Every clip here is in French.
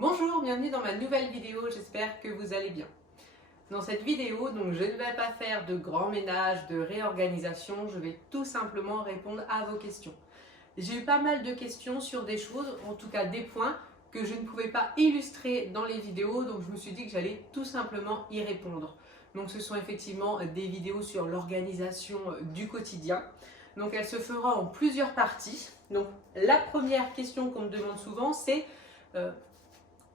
Bonjour, bienvenue dans ma nouvelle vidéo, j'espère que vous allez bien. Dans cette vidéo, donc, je ne vais pas faire de grand ménage, de réorganisation, je vais tout simplement répondre à vos questions. J'ai eu pas mal de questions sur des choses, en tout cas des points, que je ne pouvais pas illustrer dans les vidéos, donc je me suis dit que j'allais tout simplement y répondre. Donc ce sont effectivement des vidéos sur l'organisation du quotidien. Donc elle se fera en plusieurs parties. Donc la première question qu'on me demande souvent, c'est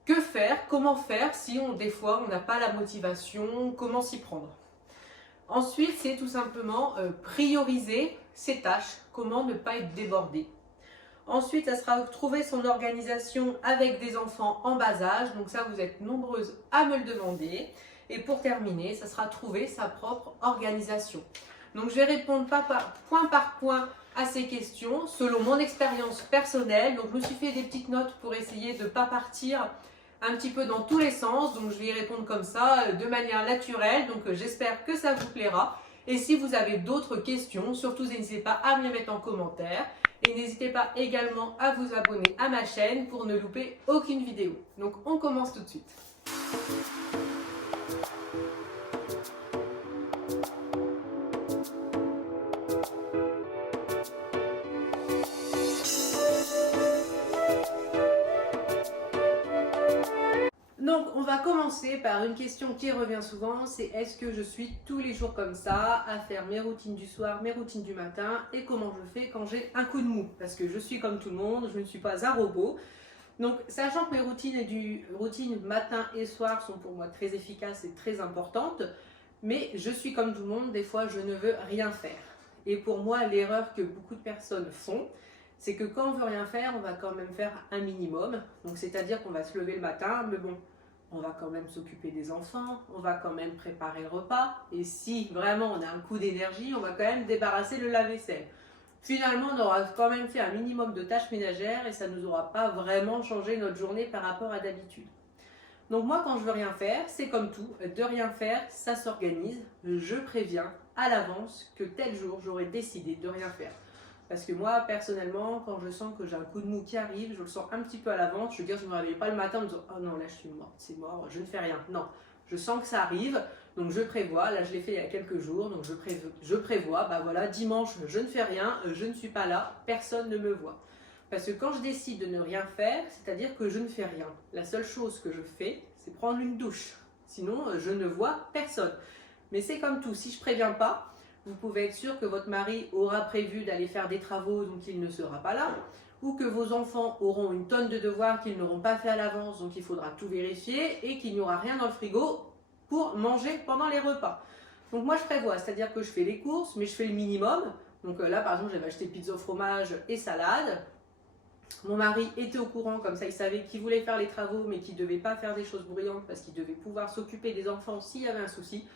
que faire, comment faire si des fois on n'a pas la motivation, comment s'y prendre. Ensuite, c'est tout simplement prioriser ses tâches, comment ne pas être débordé. Ensuite, ça sera trouver son organisation avec des enfants en bas âge. Donc ça, vous êtes nombreuses à me le demander. Et pour terminer, ça sera trouver sa propre organisation. Donc je vais répondre point par point à ces questions selon mon expérience personnelle. Donc je me suis fait des petites notes pour essayer de ne pas partir un petit peu dans tous les sens. Donc je vais y répondre comme ça, de manière naturelle. Donc j'espère que ça vous plaira. Et si vous avez d'autres questions, surtout n'hésitez pas à me les mettre en commentaire. Et n'hésitez pas également à vous abonner à ma chaîne pour ne louper aucune vidéo. Donc on commence tout de suite. Donc on va commencer par une question qui revient souvent, c'est est-ce que je suis tous les jours comme ça, à faire mes routines du soir, mes routines du matin, et comment je fais quand j'ai un coup de mou? Parce que je suis comme tout le monde, je ne suis pas un robot. Donc sachant que mes routines matin et soir sont pour moi très efficaces et très importantes, mais je suis comme tout le monde, des fois je ne veux rien faire. Et pour moi, l'erreur que beaucoup de personnes font, c'est que quand on veut rien faire, on va quand même faire un minimum. Donc c'est-à-dire qu'on va se lever le matin, mais bon, on va quand même s'occuper des enfants, on va quand même préparer le repas. Et si vraiment on a un coup d'énergie, on va quand même débarrasser le lave-vaisselle. Finalement, on aura quand même fait un minimum de tâches ménagères et ça ne nous aura pas vraiment changé notre journée par rapport à d'habitude. Donc moi, quand je veux rien faire, c'est comme tout, de rien faire, ça s'organise. Je préviens à l'avance que tel jour, j'aurai décidé de rien faire. Parce que moi, personnellement, quand je sens que j'ai un coup de mou qui arrive, je le sens un petit peu à l'avance. Je veux dire, je ne me réveille pas le matin en me disant « Oh non, là je suis morte, c'est mort, je ne fais rien ». Non, je sens que ça arrive, donc je prévois. Là, je l'ai fait il y a quelques jours, donc je prévois. Bah voilà, dimanche, je ne fais rien, je ne suis pas là, personne ne me voit. Parce que quand je décide de ne rien faire, c'est-à-dire que je ne fais rien. La seule chose que je fais, c'est prendre une douche. Sinon, je ne vois personne. Mais c'est comme tout, si je ne préviens pas, vous pouvez être sûr que votre mari aura prévu d'aller faire des travaux, donc il ne sera pas là, ou que vos enfants auront une tonne de devoirs qu'ils n'auront pas fait à l'avance, donc il faudra tout vérifier, et qu'il n'y aura rien dans le frigo pour manger pendant les repas. Donc moi je prévois, c'est-à-dire que je fais les courses, mais je fais le minimum. Donc là par exemple j'avais acheté pizza au fromage et salade. Mon mari était au courant, comme ça il savait qu'il voulait faire les travaux, mais qu'il ne devait pas faire des choses bruyantes parce qu'il devait pouvoir s'occuper des enfants s'il y avait un souci.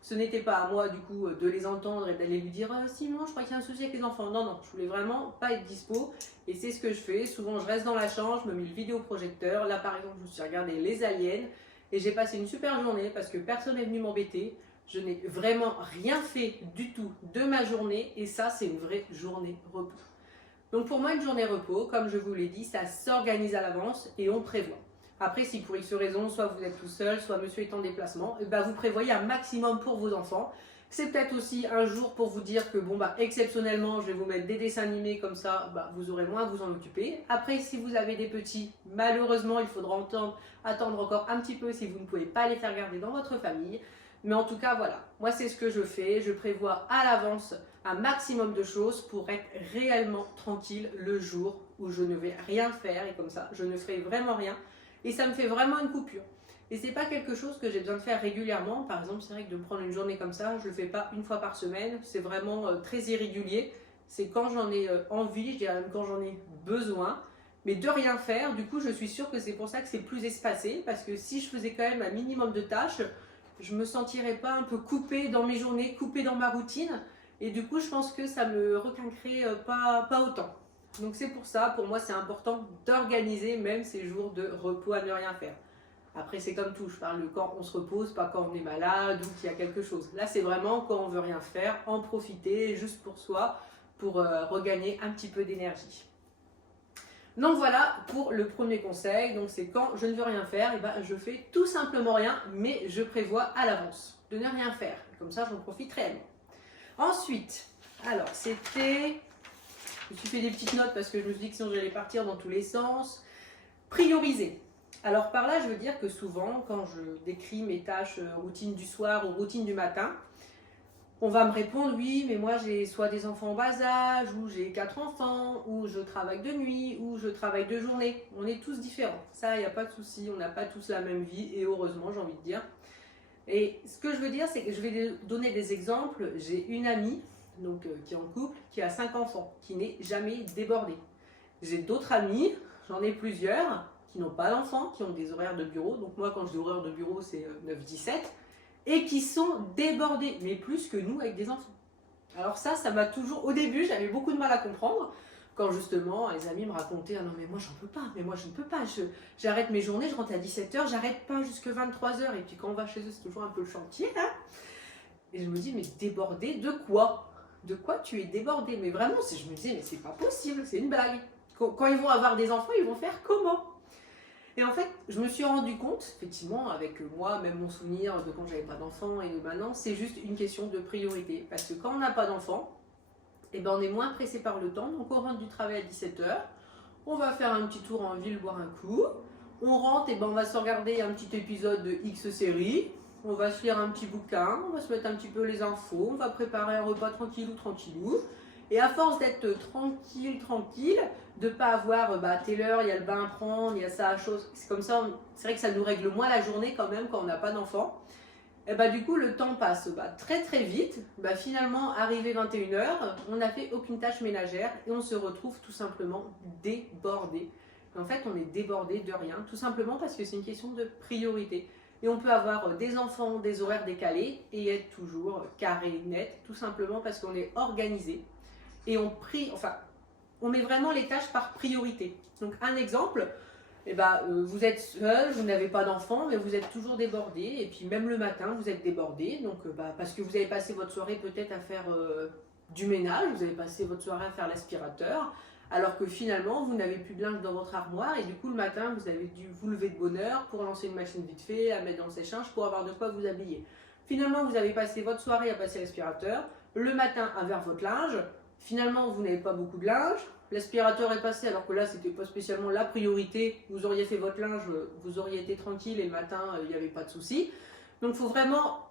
Ce n'était pas à moi du coup de les entendre et d'aller lui dire Simon, je crois qu'il y a un souci avec les enfants. Non, non, je voulais vraiment pas être dispo et c'est ce que je fais. Souvent je reste dans la chambre, je me mets le vidéoprojecteur. Là par exemple, je me suis regardé Les Aliens et j'ai passé une super journée parce que personne n'est venu m'embêter. Je n'ai vraiment rien fait du tout de ma journée et ça, c'est une vraie journée repos. Donc pour moi, une journée repos, comme je vous l'ai dit, ça s'organise à l'avance et on prévoit. Après, si pour X raison, soit vous êtes tout seul, soit monsieur est en déplacement, et ben vous prévoyez un maximum pour vos enfants. C'est peut-être aussi un jour pour vous dire que bon bah exceptionnellement, je vais vous mettre des dessins animés comme ça, bah, vous aurez moins à vous en occuper. Après, si vous avez des petits, malheureusement, il faudra attendre encore un petit peu si vous ne pouvez pas les faire garder dans votre famille. Mais en tout cas, voilà, moi c'est ce que je fais, je prévois à l'avance un maximum de choses pour être réellement tranquille le jour où je ne vais rien faire et comme ça, je ne ferai vraiment rien et ça me fait vraiment une coupure. Et c'est pas quelque chose que j'ai besoin de faire régulièrement. Par exemple, c'est vrai que de prendre une journée comme ça, je le fais pas une fois par semaine, c'est vraiment très irrégulier. C'est quand j'en ai envie, je dirais même quand j'en ai besoin. Mais de rien faire, du coup, je suis sûre que c'est pour ça que c'est plus espacé parce que si je faisais quand même un minimum de tâches, je me sentirais pas un peu coupée dans mes journées, coupée dans ma routine. Et du coup, je pense que ça me requinquerait pas autant. Donc c'est pour ça, pour moi, c'est important d'organiser même ces jours de repos à ne rien faire. Après, c'est comme tout, je parle de quand on se repose, pas quand on est malade ou qu'il y a quelque chose. Là, c'est vraiment quand on veut rien faire, en profiter juste pour soi, pour regagner un petit peu d'énergie. Donc voilà pour le premier conseil. Donc c'est quand je ne veux rien faire, et ben je fais tout simplement rien, mais je prévois à l'avance de ne rien faire. Comme ça, j'en profite réellement. Ensuite, alors c'était... Je me suis fait des petites notes parce que je me suis dit que sinon j'allais partir dans tous les sens. Prioriser. Alors par là, je veux dire que souvent, quand je décris mes tâches routines du soir ou routines du matin, on va me répondre, oui, mais moi j'ai soit des enfants en bas âge, ou j'ai 4 enfants, ou je travaille de nuit, ou je travaille de journée. On est tous différents. Ça, il n'y a pas de souci, on n'a pas tous la même vie, et heureusement, j'ai envie de dire. Et ce que je veux dire, c'est que je vais donner des exemples. J'ai une amie donc, qui est en couple, qui a 5 enfants, qui n'est jamais débordée. J'ai d'autres amis, j'en ai plusieurs, qui n'ont pas d'enfants, qui ont des horaires de bureau. Donc moi, quand je dis horaires de bureau, c'est 9-17. Et qui sont débordés, mais plus que nous avec des enfants. Alors ça m'a toujours, au début, j'avais beaucoup de mal à comprendre, quand justement les amis me racontaient, ah non mais moi j'en peux pas, mais moi je ne peux pas, j'arrête mes journées, je rentre à 17h, j'arrête pas jusque 23h, et puis quand on va chez eux, c'est toujours un peu le chantier, hein. Et je me dis, mais débordé de quoi? De quoi tu es débordé? Mais vraiment, je me disais, mais c'est pas possible, c'est une blague. Quand ils vont avoir des enfants, ils vont faire comment? Et en fait, je me suis rendu compte, effectivement, avec moi, même mon souvenir de quand j'avais pas d'enfant et de maintenant, c'est juste une question de priorité. Parce que quand on n'a pas d'enfant, eh ben on est moins pressé par le temps. Donc on rentre du travail à 17h, on va faire un petit tour en ville, boire un coup. On rentre, et ben on va se regarder un petit épisode de X série. On va se lire un petit bouquin, on va se mettre un petit peu les infos, on va préparer un repas tranquillou. Et à force d'être tranquille, de ne pas avoir telle heure, il y a le bain à prendre, il y a ça à chose. C'est comme ça, c'est vrai que ça nous règle moins la journée quand même quand on n'a pas d'enfant. Et du coup, le temps passe très très vite. Finalement, arrivé 21h, on n'a fait aucune tâche ménagère et on se retrouve tout simplement débordé. En fait, on est débordé de rien, tout simplement parce que c'est une question de priorité. Et on peut avoir des enfants, des horaires décalés et être toujours carré, net, tout simplement parce qu'on est organisé. Et on met vraiment les tâches par priorité. Donc un exemple, vous êtes seul, vous n'avez pas d'enfant, mais vous êtes toujours débordé. Et puis même le matin, vous êtes débordé. Donc parce que vous avez passé votre soirée peut-être à faire du ménage, vous avez passé votre soirée à faire l'aspirateur, alors que finalement, vous n'avez plus de linge dans votre armoire. Et du coup, le matin, vous avez dû vous lever de bonne heure pour lancer une machine vite fait, la mettre dans le sèche-linge pour avoir de quoi vous habiller. Finalement, vous avez passé votre soirée à passer l'aspirateur, le matin à faire votre linge. Finalement, vous n'avez pas beaucoup de linge, l'aspirateur est passé alors que là, c'était pas spécialement la priorité. Vous auriez fait votre linge, vous auriez été tranquille et le matin, il n'y avait pas de souci. Donc, il faut vraiment...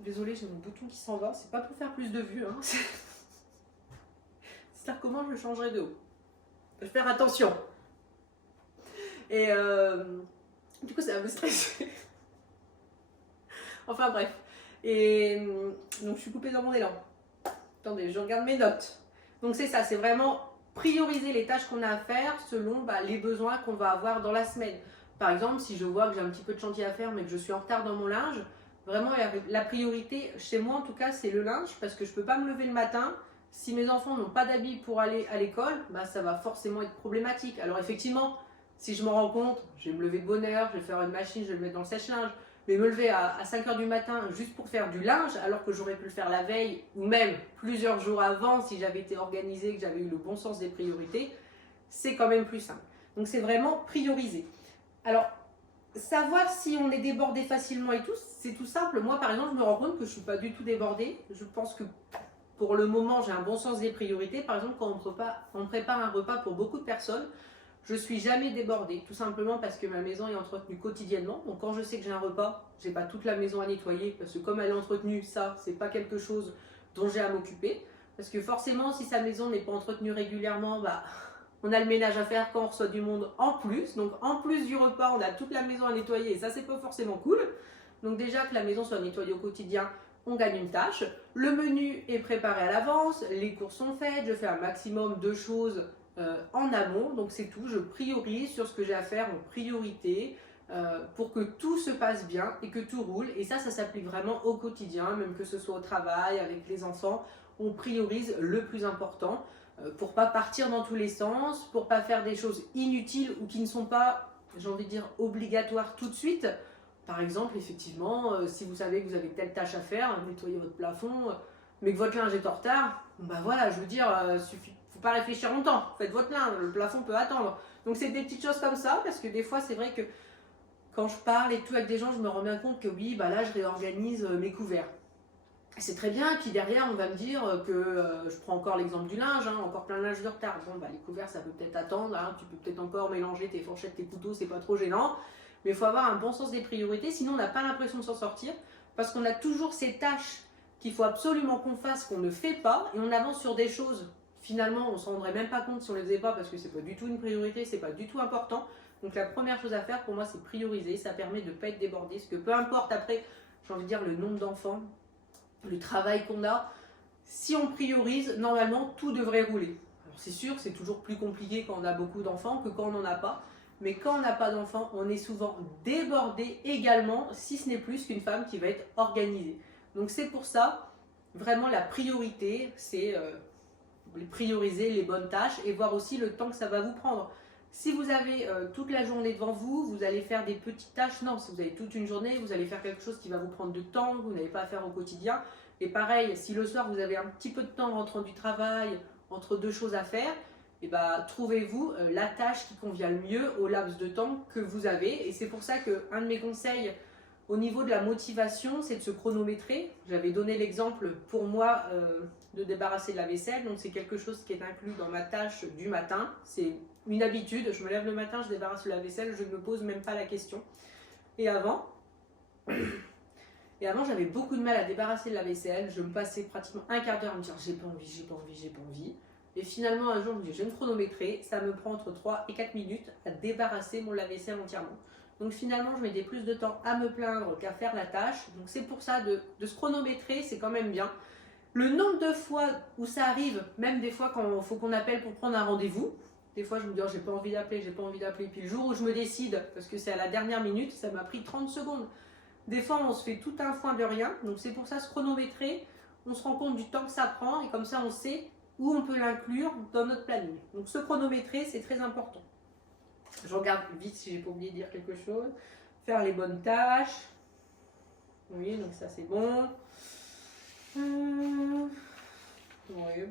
Désolée, j'ai mon bouton qui s'en va, c'est pas pour faire plus de vues. Hein. Ça recommence, je le changerai de haut. Je vais faire attention. Et du coup, ça va me stresser. Enfin, bref. Et donc, je suis coupée dans mon élan. Attendez, je regarde mes notes. Donc c'est ça, c'est vraiment prioriser les tâches qu'on a à faire selon les besoins qu'on va avoir dans la semaine. Par exemple, si je vois que j'ai un petit peu de chantier à faire mais que je suis en retard dans mon linge, vraiment la priorité, chez moi en tout cas, c'est le linge parce que je ne peux pas me lever le matin. Si mes enfants n'ont pas d'habits pour aller à l'école, ça va forcément être problématique. Alors effectivement, si je me rends compte, je vais me lever de bonne heure, je vais faire une machine, je vais le mettre dans le sèche-linge. Mais me lever à 5h du matin juste pour faire du linge, alors que j'aurais pu le faire la veille ou même plusieurs jours avant si j'avais été organisée, que j'avais eu le bon sens des priorités, c'est quand même plus simple. Donc c'est vraiment prioriser. Alors, savoir si on est débordé facilement et tout, c'est tout simple. Moi par exemple, je me rends compte que je ne suis pas du tout débordée. Je pense que pour le moment, j'ai un bon sens des priorités. Par exemple, quand on prépare un repas pour beaucoup de personnes, je ne suis jamais débordée, tout simplement parce que ma maison est entretenue quotidiennement. Donc quand je sais que j'ai un repas, je n'ai pas toute la maison à nettoyer parce que comme elle est entretenue, ça, c'est pas quelque chose dont j'ai à m'occuper. Parce que forcément, si sa maison n'est pas entretenue régulièrement, on a le ménage à faire quand on reçoit du monde en plus. Donc en plus du repas, on a toute la maison à nettoyer et ça, c'est pas forcément cool. Donc déjà que la maison soit nettoyée au quotidien, on gagne une tâche. Le menu est préparé à l'avance, les courses sont faites, je fais un maximum de choses en amont, donc c'est tout, je priorise sur ce que j'ai à faire en priorité pour que tout se passe bien et que tout roule. Et ça s'applique vraiment au quotidien, même que ce soit au travail, avec les enfants, on priorise le plus important pour pas partir dans tous les sens, pour pas faire des choses inutiles ou qui ne sont pas, j'ai envie de dire, obligatoires tout de suite. Par exemple, effectivement, si vous savez que vous avez telle tâche à faire, nettoyer votre plafond, mais que votre linge est en retard, voilà, je veux dire, faut pas réfléchir longtemps, faites votre linge, le plafond peut attendre. Donc c'est des petites choses comme ça, parce que des fois c'est vrai que quand je parle et tout avec des gens, je me rends bien compte que oui, bah là je réorganise mes couverts. C'est très bien, puis derrière on va me dire que, je prends encore l'exemple du linge, hein, encore plein de linge de retard. Bon bah les couverts ça peut peut-être attendre, hein, tu peux peut-être encore mélanger tes fourchettes, tes couteaux, c'est pas trop gênant. Mais il faut avoir un bon sens des priorités, sinon on n'a pas l'impression de s'en sortir, parce qu'on a toujours ces tâches qu'il faut absolument qu'on fasse, qu'on ne fait pas, et on avance sur des choses, finalement on ne s'en rendrait même pas compte si on ne les faisait pas, parce que c'est pas du tout une priorité, c'est pas du tout important. Donc la première chose à faire pour moi c'est prioriser, ça permet de ne pas être débordé, parce que peu importe après, j'ai envie de dire le nombre d'enfants, le travail qu'on a, si on priorise, normalement tout devrait rouler. Alors c'est sûr, c'est toujours plus compliqué quand on a beaucoup d'enfants que quand on n'en a pas, mais quand on n'a pas d'enfants, on est souvent débordé également, si ce n'est plus qu'une femme qui va être organisée. Donc c'est pour ça, vraiment la priorité, c'est prioriser les bonnes tâches et voir aussi le temps que ça va vous prendre. Si vous avez toute la journée devant vous, vous allez faire des petites tâches. Non, si vous avez toute une journée, vous allez faire quelque chose qui va vous prendre du temps, que vous n'avez pas à faire au quotidien. Et pareil, si le soir vous avez un petit peu de temps en rentrant du travail, entre deux choses à faire, et bah, trouvez-vous la tâche qui convient le mieux au laps de temps que vous avez. Et c'est pour ça qu'un de mes conseils au niveau de la motivation, c'est de se chronométrer. J'avais donné l'exemple pour moi de débarrasser de la vaisselle. Donc c'est quelque chose qui est inclus dans ma tâche du matin. C'est une habitude. Je me lève le matin, je débarrasse de la vaisselle, je ne me pose même pas la question. Et avant, j'avais beaucoup de mal à débarrasser de la vaisselle. Je me passais pratiquement un quart d'heure à me dire j'ai pas envie, j'ai pas envie, j'ai pas envie. Et finalement, un jour, je me dis, je vais me chronométrer. Ça me prend entre 3 et 4 minutes à débarrasser mon lave-vaisselle entièrement. Donc finalement, je mettais plus de temps à me plaindre qu'à faire la tâche. Donc c'est pour ça, de se chronométrer, c'est quand même bien. Le nombre de fois où ça arrive, même des fois quand il faut qu'on appelle pour prendre un rendez-vous, des fois je me dis, oh, j'ai pas envie d'appeler, j'ai pas envie d'appeler. Puis le jour où je me décide, parce que c'est à la dernière minute, ça m'a pris 30 secondes. Des fois, on se fait tout un foin de rien. Donc c'est pour ça, se chronométrer, on se rend compte du temps que ça prend et comme ça, on sait où on peut l'inclure dans notre planning. Donc se chronométrer, c'est très important. Je regarde vite si j'ai pas oublié de dire quelque chose. Faire les bonnes tâches. Oui, donc ça c'est bon. Oui,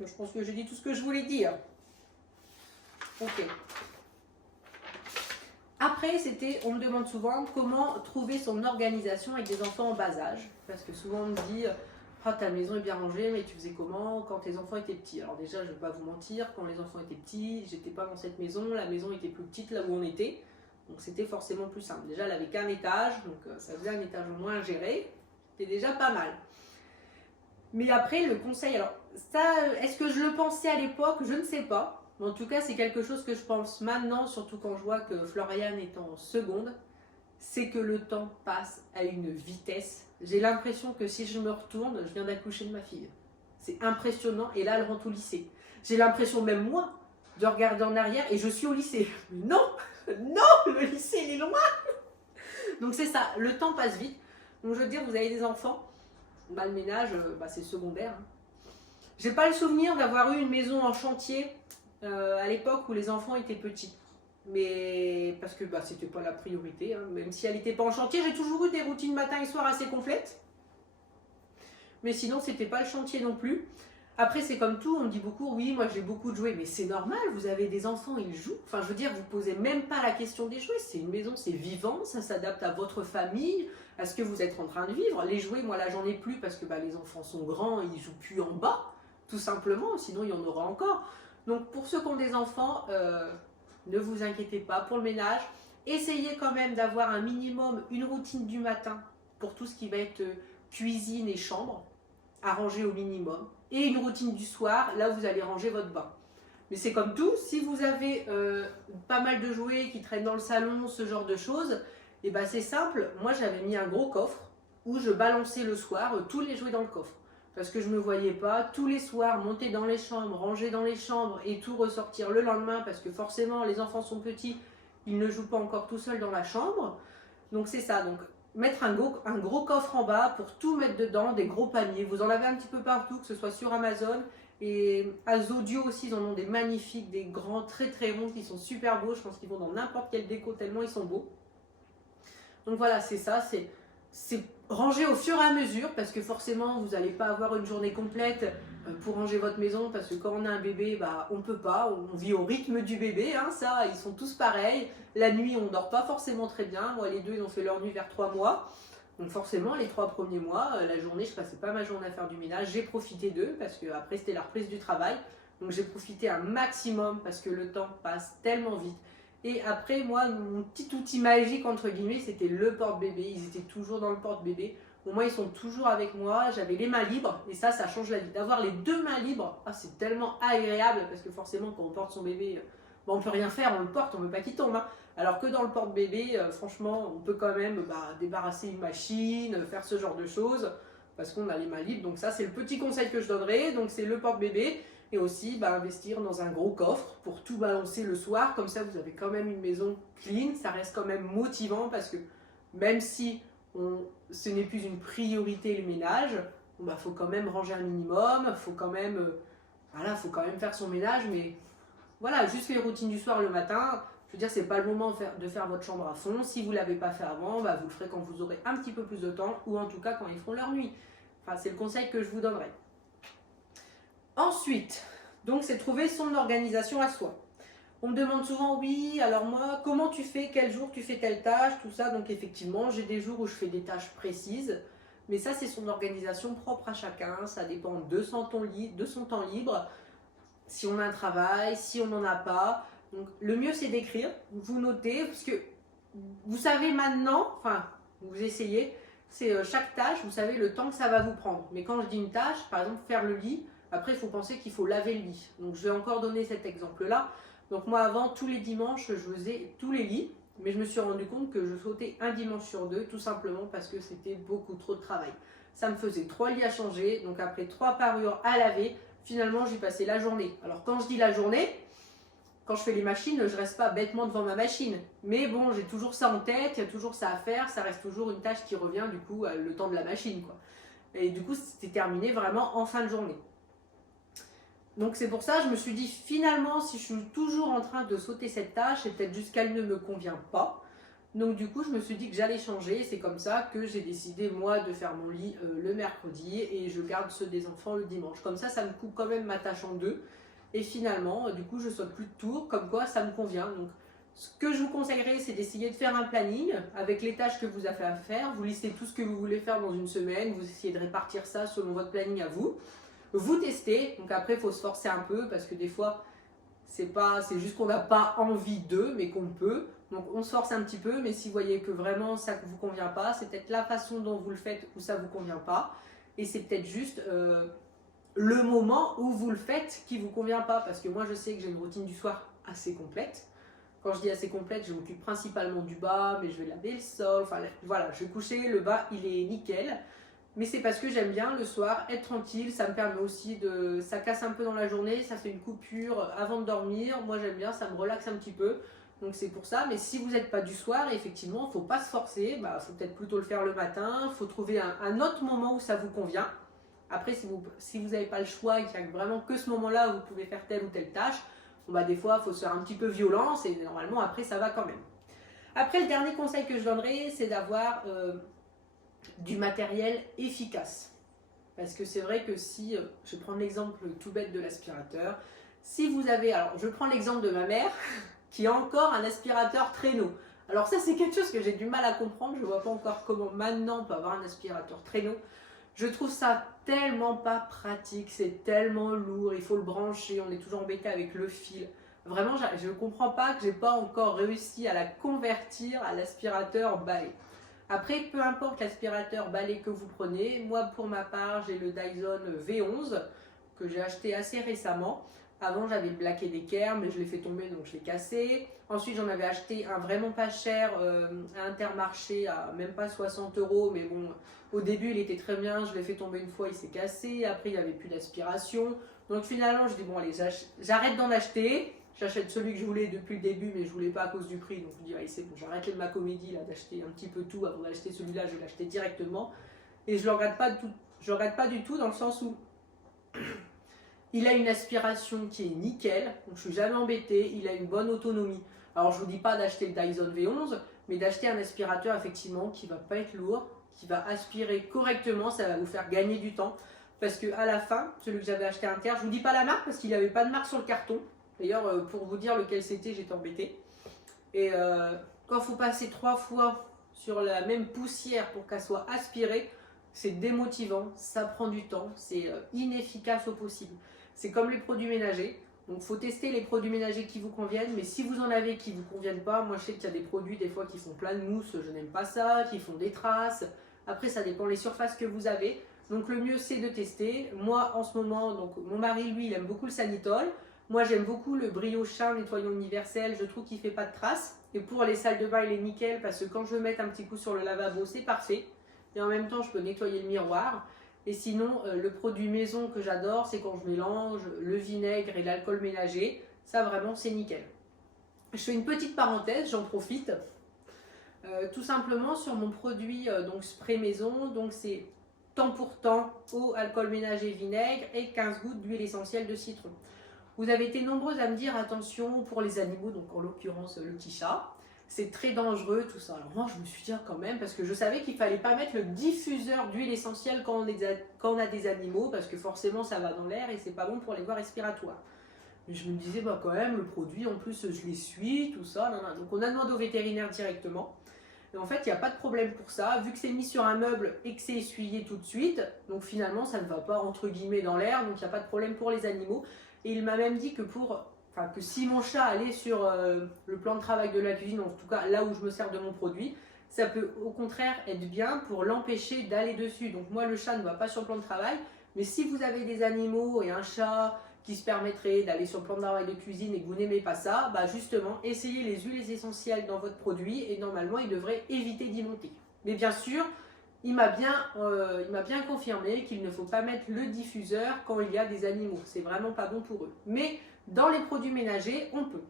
je pense que j'ai dit tout ce que je voulais dire. Ok. Après, on me demande souvent comment trouver son organisation avec des enfants en bas âge. Parce que souvent on me dit, ah, ta maison est bien rangée, mais tu faisais comment quand tes enfants étaient petits? Alors déjà, je ne vais pas vous mentir, quand les enfants étaient petits, j'étais pas dans cette maison, la maison était plus petite là où on était, donc c'était forcément plus simple. Déjà, elle avait qu'un étage, donc ça faisait un étage au moins à gérer, c'était déjà pas mal. Mais après, le conseil, alors ça, est-ce que je le pensais à l'époque? Je ne sais pas. En tout cas, c'est quelque chose que je pense maintenant, surtout quand je vois que Florian est en seconde, c'est que le temps passe à une vitesse. J'ai l'impression que si je me retourne, je viens d'accoucher de ma fille. C'est impressionnant. Et là, elle rentre au lycée. J'ai l'impression, même moi, de regarder en arrière et je suis au lycée. Non, non, le lycée, il est loin. Donc c'est ça, le temps passe vite. Donc je veux dire, vous avez des enfants, bah, le ménage, c'est secondaire. Hein. J'ai pas le souvenir d'avoir eu une maison en chantier à l'époque où les enfants étaient petits. Mais parce que c'était pas la priorité, hein. Même si elle n'était pas en chantier, j'ai toujours eu des routines matin et soir assez complètes. Mais sinon, c'était pas le chantier non plus. Après, c'est comme tout, on me dit beaucoup, oui, moi j'ai beaucoup de jouets, mais c'est normal, vous avez des enfants, ils jouent. Enfin, je veux dire, vous posez même pas la question des jouets, c'est une maison, c'est vivant, ça s'adapte à votre famille, à ce que vous êtes en train de vivre. Les jouets, moi là, j'en ai plus parce que les enfants sont grands, ils jouent plus en bas, tout simplement, sinon il y en aura encore. Donc, pour ceux qui ont des enfants, ne vous inquiétez pas pour le ménage. Essayez quand même d'avoir un minimum, une routine du matin pour tout ce qui va être cuisine et chambre, à ranger au minimum. Et une routine du soir, là vous allez ranger votre bain. Mais c'est comme tout, si vous avez pas mal de jouets qui traînent dans le salon, ce genre de choses, et c'est simple. Moi j'avais mis un gros coffre où je balançais le soir tous les jouets dans le coffre. Parce que je ne me voyais pas tous les soirs monter dans les chambres, ranger dans les chambres et tout ressortir le lendemain parce que forcément les enfants sont petits, ils ne jouent pas encore tout seuls dans la chambre. Donc c'est ça, donc mettre un gros coffre en bas pour tout mettre dedans, des gros paniers. Vous en avez un petit peu partout, que ce soit sur Amazon et à Zodio aussi, ils en ont des magnifiques, des grands, très très ronds qui sont super beaux. Je pense qu'ils vont dans n'importe quelle déco tellement ils sont beaux. Donc voilà, c'est ça, c'est ranger au fur et à mesure parce que forcément vous n'allez pas avoir une journée complète pour ranger votre maison, parce que quand on a un bébé, bah, on peut pas, on vit au rythme du bébé, hein, ça, ils sont tous pareils. La nuit, on dort pas forcément très bien. Moi, les deux, ils ont fait leur nuit vers 3 mois. Donc forcément, les 3 premiers mois, la journée, je passais pas ma journée à faire du ménage. J'ai profité d'eux, parce que après c'était la reprise du travail. Donc j'ai profité un maximum, parce que le temps passe tellement vite. Et après, moi, mon petit outil magique, entre guillemets, c'était le porte-bébé. Ils étaient toujours dans le porte-bébé. Au moins, ils sont toujours avec moi. J'avais les mains libres et ça change la vie. D'avoir les deux mains libres, ah, c'est tellement agréable parce que forcément, quand on porte son bébé, bon, on peut rien faire, on le porte, on veut pas qu'il tombe. Hein. Alors que dans le porte-bébé, franchement, on peut quand même débarrasser une machine, faire ce genre de choses parce qu'on a les mains libres. Donc ça, c'est le petit conseil que je donnerais. Donc c'est le porte-bébé et aussi investir dans un gros coffre pour tout balancer le soir. Comme ça, vous avez quand même une maison clean. Ça reste quand même motivant parce que même si ce n'est plus une priorité le ménage, faut quand même ranger un minimum, faut quand même faire son ménage, mais voilà, juste les routines du soir le matin, je veux dire, c'est pas le moment de faire votre chambre à fond. Si vous ne l'avez pas fait avant, vous le ferez quand vous aurez un petit peu plus de temps, ou en tout cas quand ils feront leur nuit. Enfin, c'est le conseil que je vous donnerai. Ensuite, donc c'est trouver son organisation à soi. On me demande souvent, oui, alors moi, comment tu fais, quel jour tu fais telle tâche, tout ça. Donc effectivement, j'ai des jours où je fais des tâches précises, mais ça, c'est son organisation propre à chacun. Ça dépend de son temps libre, si on a un travail, si on n'en a pas. Donc le mieux, c'est d'écrire, vous notez, parce que vous savez maintenant, enfin, vous essayez, c'est chaque tâche, vous savez le temps que ça va vous prendre. Mais quand je dis une tâche, par exemple, faire le lit, après, il faut penser qu'il faut laver le lit. Donc je vais encore donner cet exemple-là. Donc moi avant, tous les dimanches, je faisais tous les lits, mais je me suis rendu compte que je sautais un dimanche sur 2, tout simplement parce que c'était beaucoup trop de travail. Ça me faisait 3 lits à changer, donc après 3 parures à laver, finalement j'y passais la journée. Alors quand je dis la journée, quand je fais les machines, je reste pas bêtement devant ma machine. Mais bon, j'ai toujours ça en tête, il y a toujours ça à faire, ça reste toujours une tâche qui revient du coup le temps de la machine, quoi. Et du coup, c'était terminé vraiment en fin de journée. Donc c'est pour ça que je me suis dit finalement si je suis toujours en train de sauter cette tâche, c'est peut-être juste qu'elle ne me convient pas. Donc du coup je me suis dit que j'allais changer. C'est comme ça que j'ai décidé moi de faire mon lit le mercredi et je garde ceux des enfants le dimanche. Comme ça me coupe quand même ma tâche en deux. Et finalement du coup je saute plus de tours, comme quoi ça me convient. Donc ce que je vous conseillerais c'est d'essayer de faire un planning avec les tâches que vous avez à faire. Vous listez tout ce que vous voulez faire dans une semaine, vous essayez de répartir ça selon votre planning à vous. Vous testez, donc après il faut se forcer un peu parce que des fois c'est juste qu'on n'a pas envie d'eux mais qu'on peut, donc on se force un petit peu, mais si vous voyez que vraiment ça ne vous convient pas, c'est peut-être la façon dont vous le faites où ça ne vous convient pas, et c'est peut-être juste le moment où vous le faites qui ne vous convient pas, parce que moi je sais que j'ai une routine du soir assez complète. Quand je dis assez complète, je m'occupe principalement du bas, mais je vais laver le sol, enfin voilà, je vais coucher, le bas il est nickel. Mais c'est parce que j'aime bien le soir être tranquille, ça me permet aussi ça casse un peu dans la journée, ça fait une coupure avant de dormir. Moi j'aime bien, ça me relaxe un petit peu. Donc c'est pour ça, mais si vous n'êtes pas du soir, effectivement, il ne faut pas se forcer. Faut peut-être plutôt le faire le matin, il faut trouver un autre moment où ça vous convient. Après, si vous n'avez pas le choix et qu'il n'y a vraiment que ce moment-là où vous pouvez faire telle ou telle tâche, des fois il faut se faire un petit peu violence et normalement après ça va quand même. Après, le dernier conseil que je donnerais, c'est d'avoir du matériel efficace. Parce que c'est vrai que si, je vais prendre l'exemple tout bête de l'aspirateur, si vous avez, alors je prends l'exemple de ma mère, qui a encore un aspirateur traîneau. Alors ça c'est quelque chose que j'ai du mal à comprendre, je ne vois pas encore comment maintenant on peut avoir un aspirateur traîneau. Je trouve ça tellement pas pratique, c'est tellement lourd, il faut le brancher, on est toujours embêté avec le fil. Vraiment, je ne comprends pas que j'ai pas encore réussi à la convertir à l'aspirateur balai. Après, peu importe l'aspirateur balai que vous prenez, moi pour ma part, j'ai le Dyson V11 que j'ai acheté assez récemment. Avant, j'avais le Black & Decker, mais je l'ai fait tomber, donc je l'ai cassé. Ensuite, j'en avais acheté un vraiment pas cher à Intermarché, à même pas 60 €, mais bon, au début, il était très bien. Je l'ai fait tomber une fois, il s'est cassé. Après, il n'y avait plus d'aspiration. Donc finalement, je dis, bon, allez, j'arrête d'en acheter. J'achète celui que je voulais depuis le début, mais je ne voulais pas à cause du prix. Donc je me dis, allez, c'est bon, j'arrête le ma comédie là d'acheter un petit peu tout avant d'acheter celui-là. Je vais l'acheter directement. Et je ne le regrette pas du tout. Je le regrette pas du tout dans le sens où il a une aspiration qui est nickel. Donc je ne suis jamais embêtée. Il a une bonne autonomie. Alors je ne vous dis pas d'acheter le Dyson V11, mais d'acheter un aspirateur effectivement qui ne va pas être lourd, qui va aspirer correctement. Ça va vous faire gagner du temps. parce que à la fin, celui que j'avais acheté inter, je vous dis pas la marque parce qu'il n'y avait pas de marque sur le carton. D'ailleurs, pour vous dire lequel c'était, j'étais embêtée. Et quand il faut passer 3 fois sur la même poussière pour qu'elle soit aspirée, c'est démotivant, ça prend du temps, c'est inefficace au possible. C'est comme les produits ménagers. Donc il faut tester les produits ménagers qui vous conviennent, mais si vous en avez qui ne vous conviennent pas, moi je sais qu'il y a des produits des fois qui font plein de mousse, je n'aime pas ça, qui font des traces. Après ça dépend les surfaces que vous avez. Donc le mieux c'est de tester. Moi en ce moment, donc mon mari lui il aime beaucoup le Sanitol. Moi j'aime beaucoup le Briochin nettoyant universel, je trouve qu'il ne fait pas de traces. Et pour les salles de bain il est nickel parce que quand je veux mettre un petit coup sur le lavabo c'est parfait. Et en même temps je peux nettoyer le miroir. Et sinon, le produit maison que j'adore, c'est quand je mélange le vinaigre et l'alcool ménager. Ça, vraiment, c'est nickel. Je fais une petite parenthèse, j'en profite. Tout simplement sur mon produit donc spray maison. Donc, c'est temps pour temps, eau, alcool ménager, vinaigre et 15 gouttes d'huile essentielle de citron. Vous avez été nombreuses à me dire attention pour les animaux, donc en l'occurrence le petit chat. C'est très dangereux tout ça. Alors moi je me suis dit quand même, parce que je savais qu'il ne fallait pas mettre le diffuseur d'huile essentielle quand on a des animaux, parce que forcément ça va dans l'air et c'est pas bon pour les voies respiratoires. Mais je me disais bah quand même le produit en plus je l'essuie, tout ça. Donc on a demandé au vétérinaire directement. Et en fait il n'y a pas de problème pour ça, vu que c'est mis sur un meuble et que c'est essuyé tout de suite, donc finalement ça ne va pas entre guillemets dans l'air, donc il n'y a pas de problème pour les animaux. Et il m'a même dit que que si mon chat allait sur le plan de travail de la cuisine, en tout cas là où je me sers de mon produit, ça peut au contraire être bien pour l'empêcher d'aller dessus. Donc moi le chat ne va pas sur le plan de travail, mais si vous avez des animaux et un chat qui se permettrait d'aller sur le plan de travail de cuisine et que vous n'aimez pas ça, bah justement essayez les huiles essentielles dans votre produit et normalement il devrait éviter d'y monter. Mais bien sûr, il m'a bien confirmé qu'il ne faut pas mettre le diffuseur quand il y a des animaux. C'est vraiment pas bon pour eux. Mais dans les produits ménagers, on peut.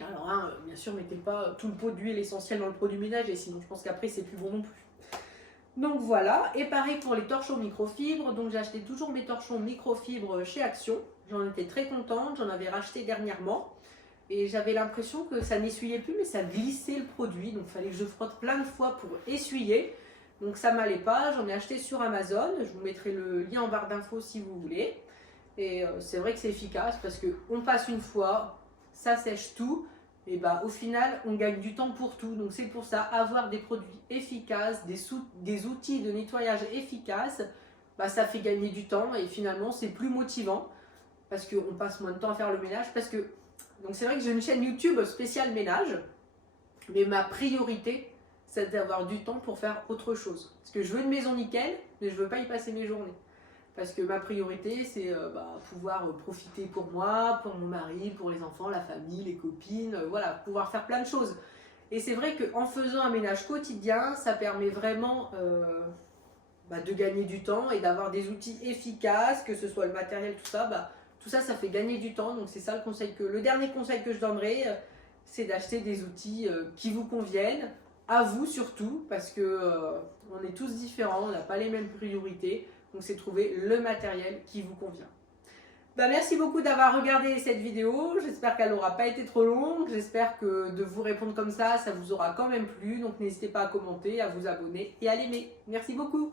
Alors, bien sûr, mettez pas tout le pot d'huile essentielle dans le produit ménager, sinon je pense qu'après c'est plus bon non plus. Donc voilà, et pareil pour les torchons microfibres. Donc j'ai acheté toujours mes torchons microfibres chez Action. J'en étais très contente, j'en avais racheté dernièrement. Et j'avais l'impression que ça n'essuyait plus, mais ça glissait le produit. Donc il fallait que je frotte plein de fois pour essuyer. Donc ça m'allait pas, j'en ai acheté sur Amazon. Je vous mettrai le lien en barre d'infos si vous voulez. Et c'est vrai que c'est efficace parce qu'on passe une fois, ça sèche tout. Et bah, au final, on gagne du temps pour tout. Donc c'est pour ça, avoir des produits efficaces, des outils de nettoyage efficaces, bah, ça fait gagner du temps et finalement c'est plus motivant parce qu'on passe moins de temps à faire le ménage. Donc c'est vrai que j'ai une chaîne YouTube spéciale ménage, mais ma priorité c'est d'avoir du temps pour faire autre chose. Parce que je veux une maison nickel, mais je ne veux pas y passer mes journées. Parce que ma priorité, c'est pouvoir profiter pour moi, pour mon mari, pour les enfants, la famille, les copines, voilà, pouvoir faire plein de choses. Et c'est vrai qu'en faisant un ménage quotidien, ça permet vraiment de gagner du temps et d'avoir des outils efficaces, que ce soit le matériel, tout ça, ça fait gagner du temps. Donc c'est ça le dernier conseil que je donnerai, c'est d'acheter des outils qui vous conviennent, à vous surtout, parce que on est tous différents, on n'a pas les mêmes priorités. Donc c'est trouver le matériel qui vous convient. Merci beaucoup d'avoir regardé cette vidéo. J'espère qu'elle n'aura pas été trop longue. J'espère que de vous répondre comme ça vous aura quand même plu. Donc n'hésitez pas à commenter, à vous abonner et à l'aimer. Merci beaucoup.